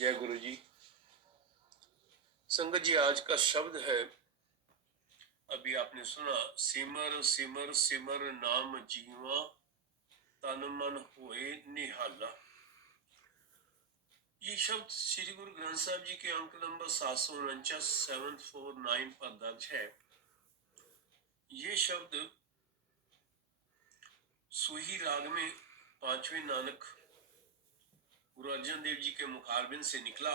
जय गुरु जी। संगत जी, आज का शब्द है, अभी आपने सुना, सिमर सिमर सिमर नाम जीवा, तन मन होए निहाला। ये शब्द श्री गुरु ग्रंथ साहब जी के अंक नंबर 749 749 पर दर्ज है। ये शब्द सुही राग में पांचवें नानक गुरु अर्जन देव जी के मुखारबिंद से निकला।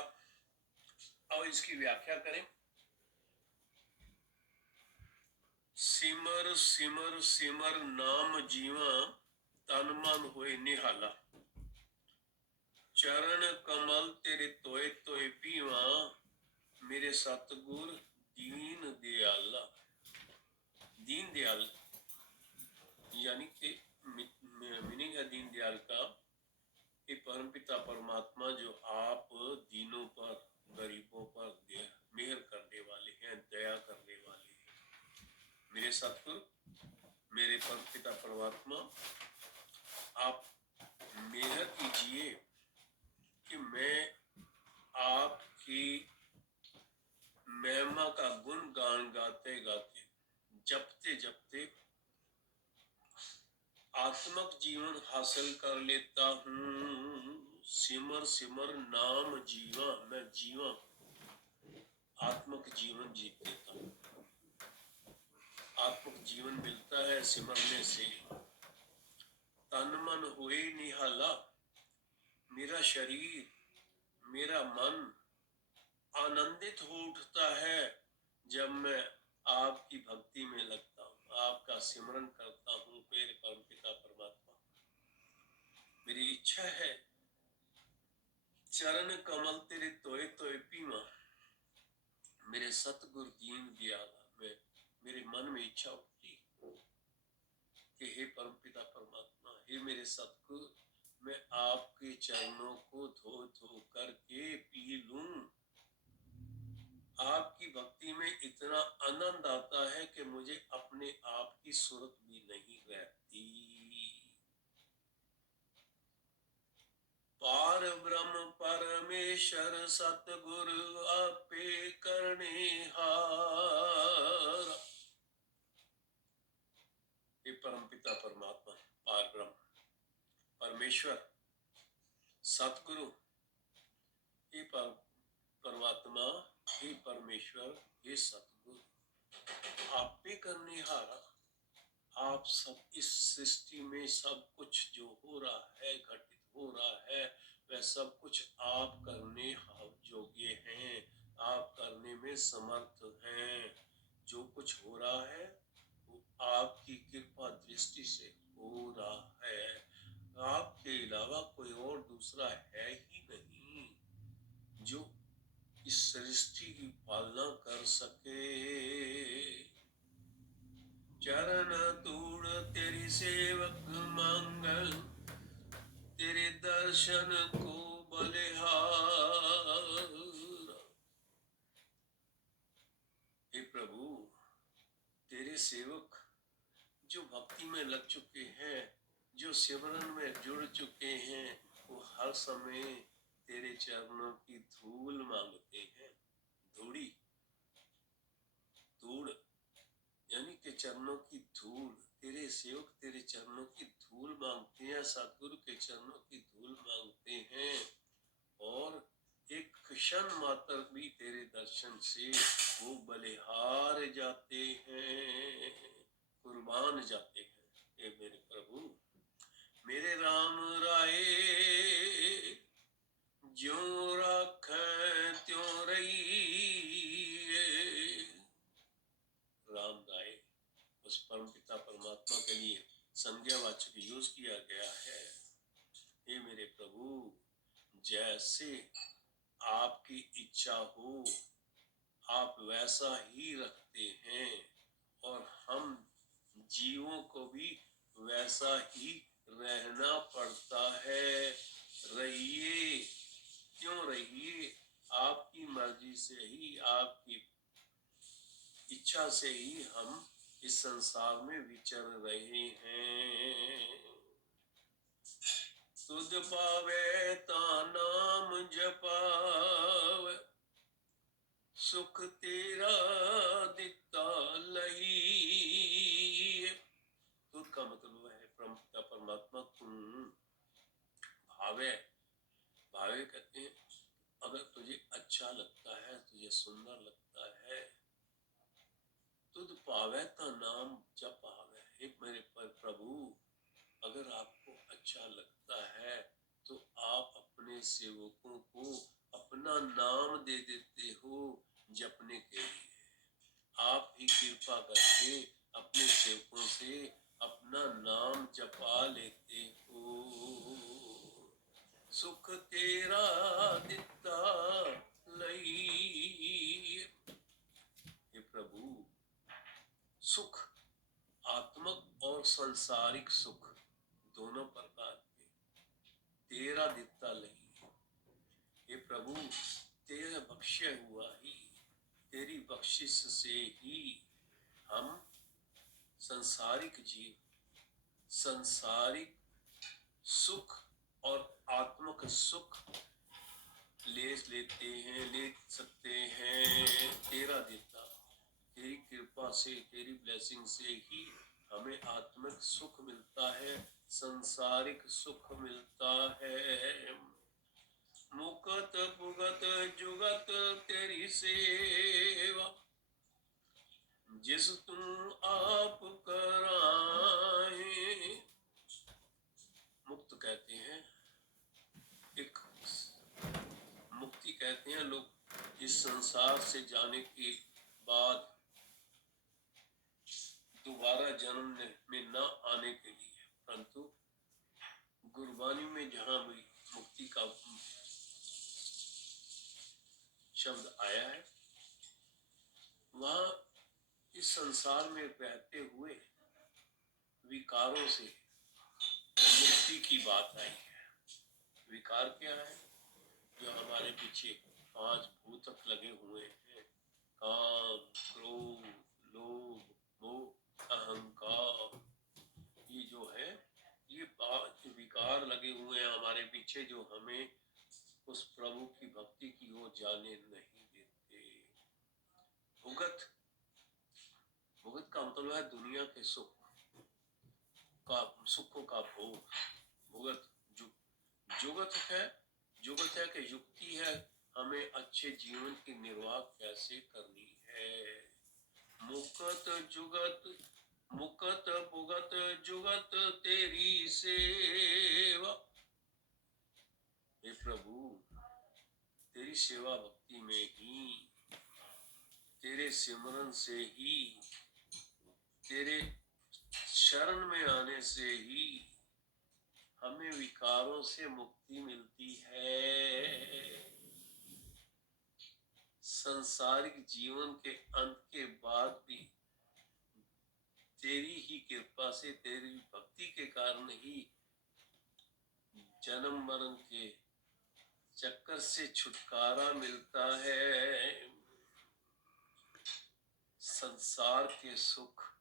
और इसकी व्याख्या करें। सिमर सिमर सिमर नाम जीवा, तन मन होए निहाला। चरण कमल तेरे तोए तोए पीवा, मेरे सतगुर दीन दयाला। दीन दयाल यानी कि मीनिंग है दीन दयाल का, ये परमपिता परमात्मा जो आप दीनों पर, गरीबों पर मेहर करने वाले हैं, दया करने वाले हैं। मेरे सतगुरु, मेरे परमपिता परमात्मा, आप मेहर कीजिए कि मैं आपकी महिमा का गुणगान गाते गाते, जपते जपते आत्मक जीवन हासिल कर लेता हूँ। सिमर सिमर नाम जीवा, मैं जीवा आत्मक जीवन जी लेता हूँ। आत्मक जीवन मिलता है सिमरने से। तन मन हुए निहाला, मेरा शरीर, मेरा मन आनंदित हो उठता है जब मैं आपकी भक्ति में लगता हूँ, आपका सिमरन करता हूँ। मेरे परमपिता परमात्मा, मेरी इच्छा है चरण कमल तेरे तोए तोए पीवा, मेरे सतगुरु दीन दयाला। मेरे मन में इच्छा उठती कि हे परमपिता परमात्मा, हे मेरे सतगुरु, मैं आपके चरणों को धो धो करके पी लूं। आपकी भक्ति में इतना आनंद आता है कि मुझे अपने आप की सूरत भी नहीं रहती। पार ब्रह्म परमेश्वर सतगुरु आपे करने हार। ये परमपिता परमात्मा, पार ब्रह्म परमेश्वर सतगुरु, ये परमात्मा, हे परमेश्वर, हे सतगुरु, आप पे करने हारा। आप सब इस सृष्टि में सब कुछ जो हो रहा है, घटित हो रहा है, वह सब कुछ आप करने योग्य हैं, आप करने में समर्थ हैं। जो कुछ हो रहा है वो आपकी कृपा दृष्टि से हो रहा है। आपके अलावा कोई और दूसरा है ही नहीं जो इस सृष्टि की पालना कर सके। चरण तूड़ तेरी सेवक मंगल, तेरे दर्शन को बलिहार। हे प्रभु, तेरे सेवक जो भक्ति में लग चुके हैं, जो सिमरन में जुड़ चुके हैं, वो हर समय तेरे चरणों की धूल मांगते हैं। धूड़ी, धूड़ यानी कि चरणों की धूल। तेरे सेवक तेरे चरणों की धूल मांगते हैं, सतगुरु के चरणों की धूल मांगते हैं। और एक क्षण मात्र भी तेरे दर्शन से वो बलिहार जाते हैं, कुर्बान जाते हैं। हे मेरे प्रभु, मेरे राम राय, ज्यों राखें त्यों रहिए। राम राय उस परमपिता परमात्मा के लिए संज्ञावाचक यूज किया गया है। हे मेरे प्रभु, जैसे आपकी इच्छा हो आप वैसा ही रखते हैं, और हम जीवों को भी वैसा ही रहना पड़ता है। रहिए, क्यों रहिए, आपकी मर्जी से ही, आपकी इच्छा से ही हम इस संसार में विचर रहे हैं। तुझ पावे ता नाम जपा, सुख तेरा दिता लही। तुद का मतलब है पिता परमात्मा तुम भावे। भावे कहते हैं अगर तुझे अच्छा लगता है, तुझे सुंदर लगता है, तुद पावे ता नाम जप आवे। हे मेरे प्रभु, अगर आपको अच्छा लगता है तो आप अपने सेवकों को अपना नाम दे देते हो जपने के लिए। आप ही कृपा करके अपने सेवकों से अपना नाम जपा लेते हो। सुख तेरा दिता लई। हे प्रभु, सुख आत्मक और संसारिक सुख दोनों प्रकार के तेरा दिता लई। हे प्रभु, तेरा बख्शे हुआ ही, तेरी बख्शिश से ही हम संसारिक जीव संसारिक सुख और आत्मक सुख ले सकते हैं। तेरा देता, तेरी कृपा से, तेरी ब्लेसिंग से ही हमें आत्मिक सुख मिलता है, संसारिक सुख मिलता है। मुकत भुगत जुगत तेरी सेवा, जिस तुम आप कराए। मुक्त कहते हैं, एक मुक्ति कहते हैं लोग इस संसार से जाने के बाद दोबारा जन्म में न आने के लिए। परंतु गुरबानी में जहाँ भी मुक्ति का शब्द आया है, वहाँ इस संसार में रहते हुए विकारों से मुक्ति की बात आई है। विकार क्या है? जो हमारे पीछे 5 भूतक लगे हुए हैं, काम, क्रोध, लोभ, मोह, अहंकार, ये जो है, ये विकार लगे हुए हैं हमारे पीछे, जो हमें उस प्रभु की भक्ति की ओर जाने नहीं देते। भुगत, भुगत का मतलब है दुनिया के सुखों का भोग। भुगत जुगत है, जुगत है कि युक्ति है, हमें अच्छे जीवन की निर्वाह कैसे करनी है। मुकत जुगत, मुकत भुगत जुगत तेरी सेवा। हे प्रभु, तेरी सेवा भक्ति में ही, तेरे सिमरन से ही, तेरे शरण में आने से ही हमें विकारों से मुक्ति मिलती है। संसारिक जीवन के अंत के बाद भी तेरी ही कृपा से, तेरी भक्ति के कारण ही जन्म मरण के चक्कर से छुटकारा मिलता है। संसार के सुख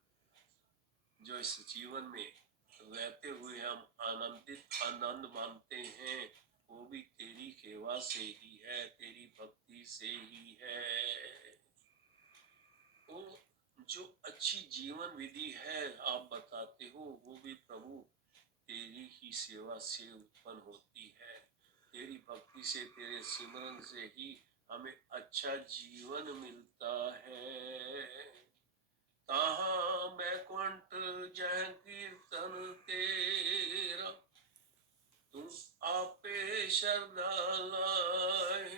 जो इस जीवन में रहते हुए हम आनंद मानते हैं, वो भी तेरी सेवा से ही है, तेरी भक्ति से ही है। वो जो अच्छी जीवन विधि है आप बताते हो, वो भी प्रभु तेरी ही सेवा से उत्पन्न होती है। तेरी भक्ति से, तेरे सिमरन से ही हमें अच्छा जीवन मिलता है। ताहा बैकुंठ जह कीर्तन तेरा, तुम आपे शरदा लाए।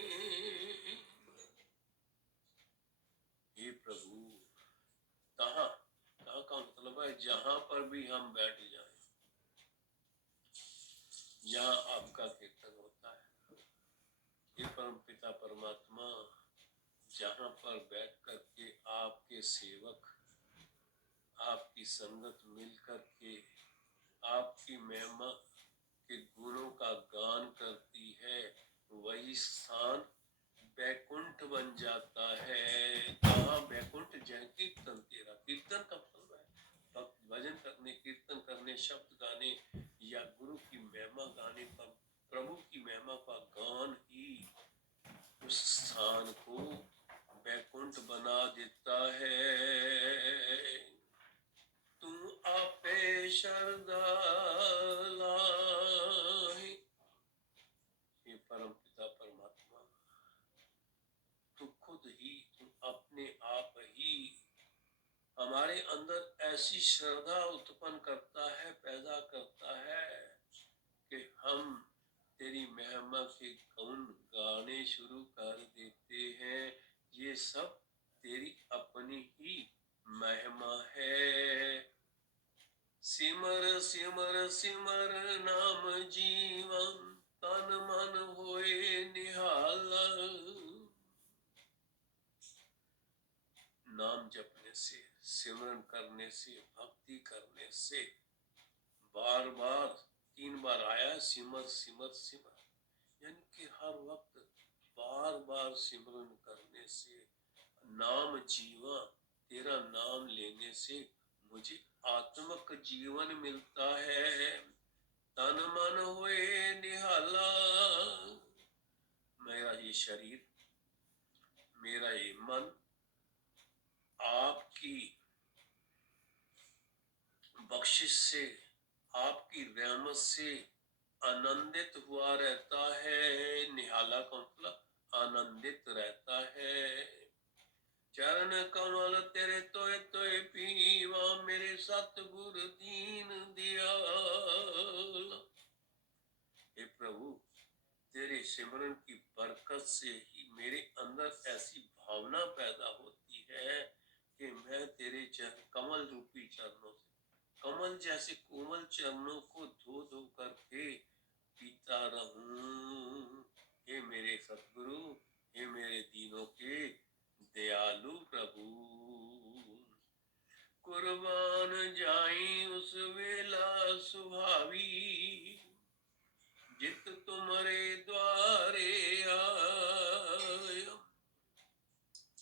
हे प्रभु, कहाँ का मतलब है जहां पर भी हम बैठ जाएं, जहां आपका कीर्तन होता है। हे परम पिता परमात्मा, जहां पर बैठ करके आपके सेवक आपकी संगत मिल करके आपकी महिमा के गुणों का गान करती है, वही स्थान बैकुंठ बन जाता है। कहाँ बैकुंठ जय कीर्तन तेरा। कीर्तन का फल है भजन करने, कीर्तन करने, शब्द गाने या गुरु की महिमा गाने का, प्रभु की महिमा का गान ही उस स्थान को बना देता है। तू आपे शरदाला है। हे परम पिता परमात्मा, तू खुद ही, तू अपने आप ही हमारे अंदर ऐसी श्रद्धा उत्पन्न करता है, पैदा करता है कि हम तेरी महिमा के गुण गाने शुरू कर देते हैं। ये सब तेरी अपनी ही महिमा है। सिमर सिमर सिमर नाम जीवन, तन मन होए निहाल। नाम जपने से, सिमरन करने से, भक्ति करने से, बार बार 3 बार आया सिमर सिमर सिमर, यानी कि हर वक्त बार बार सिमरन करने से, नाम जीवा, तेरा नाम लेने से मुझे आत्मक जीवन मिलता है। तन मन होए निहाला। मेरा ये शरीर, मेरा ये मन आपकी बख्शिश से, आपकी रहमत से आनंदित हुआ रहता है। निहाला का मतलब आनंदित रहता है। चरण कमल तेरे तोय तोय पीवा, मेरे सतगुर दीन दयाल। हे प्रभु, तेरे सिमरन की बरकत से ही मेरे अंदर ऐसी भावना पैदा होती है कि मैं तेरे कमल रूपी चरणों से, कमल जैसे कोमल चरणों को धो धो करके पीता रहूं। हे मेरे सतगुरु, हे मेरे दीनों के दयालु प्रभु, कुर्बान जाई उस वेला सुभावी, जित तुम्हारे द्वारे आया।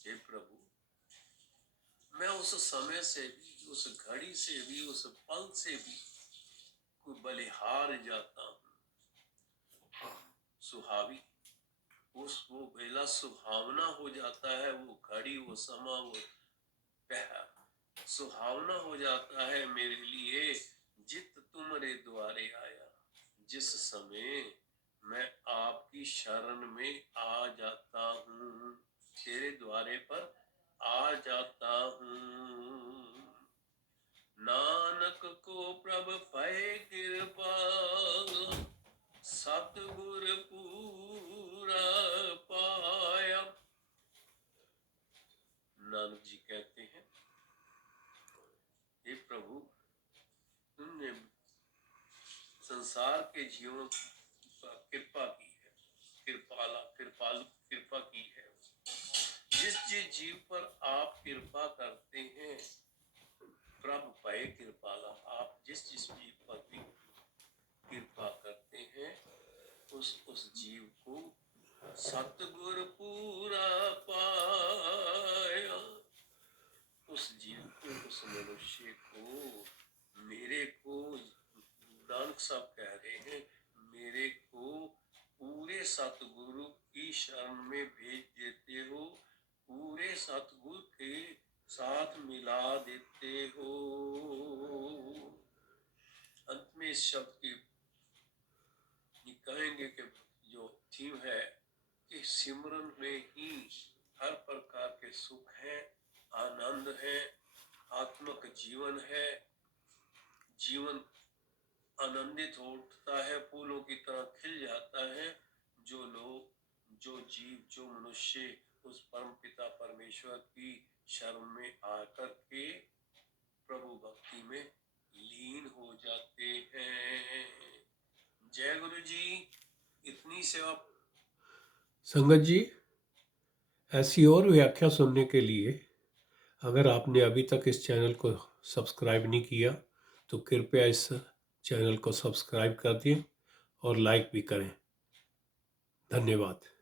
हे प्रभु, मैं उस समय से भी, उस घड़ी से भी, उस पल से भी कोई बलिहार जाता हूँ। सुहावी, वो बेला सुहावना हो जाता है, वो घड़ी, वो समा, वो पहर सुहावना हो जाता है मेरे लिए, जित तुम्हारे द्वारे आया। जिस समय मैं आपकी शरण में आ जाता हूँ, तेरे द्वारे पर आ जाता हूँ। नानक को प्रभ पै कृपाल, सतगुर पूरा पाया। नानक जी कहते हैं, हे प्रभु, तुमने संसार के जीवों पर कृपा की है, कृपा की है। जिस जिस जीव पर आप कृपा करते हैं, प्रभु पाए कृपाला, आप जिस जिस जीव पर भी कृपा करते हैं, उस जीव को सतगुर पूरा पाया। उस जीव को, उस मनुष्य को, मेरे को, नानक साहब कह रहे हैं, मेरे को पूरे सतगुरु की शरण में भेज देते हो, पूरे सतगुरु के साथ मिला देते हो। अंत में इस शब्द की कहेंगे कि जो थीम है कि सिमरन में ही हर प्रकार के सुख है, आनंद है, आत्मक जीवन है। जीवन आनंदित होता है, फूलों की तरह खिल जाता है। जो लोग, जो जीव, जो मनुष्य उस परम पिता परमेश्वर की शरण में आकर के प्रभु भक्ति में लीन हो जाते हैं। जय गुरु जी। इतनी सेवा। संगत जी, ऐसी और व्याख्या सुनने के लिए अगर आपने अभी तक इस चैनल को सब्सक्राइब नहीं किया तो कृपया इस चैनल को सब्सक्राइब कर दें और लाइक भी करें। धन्यवाद।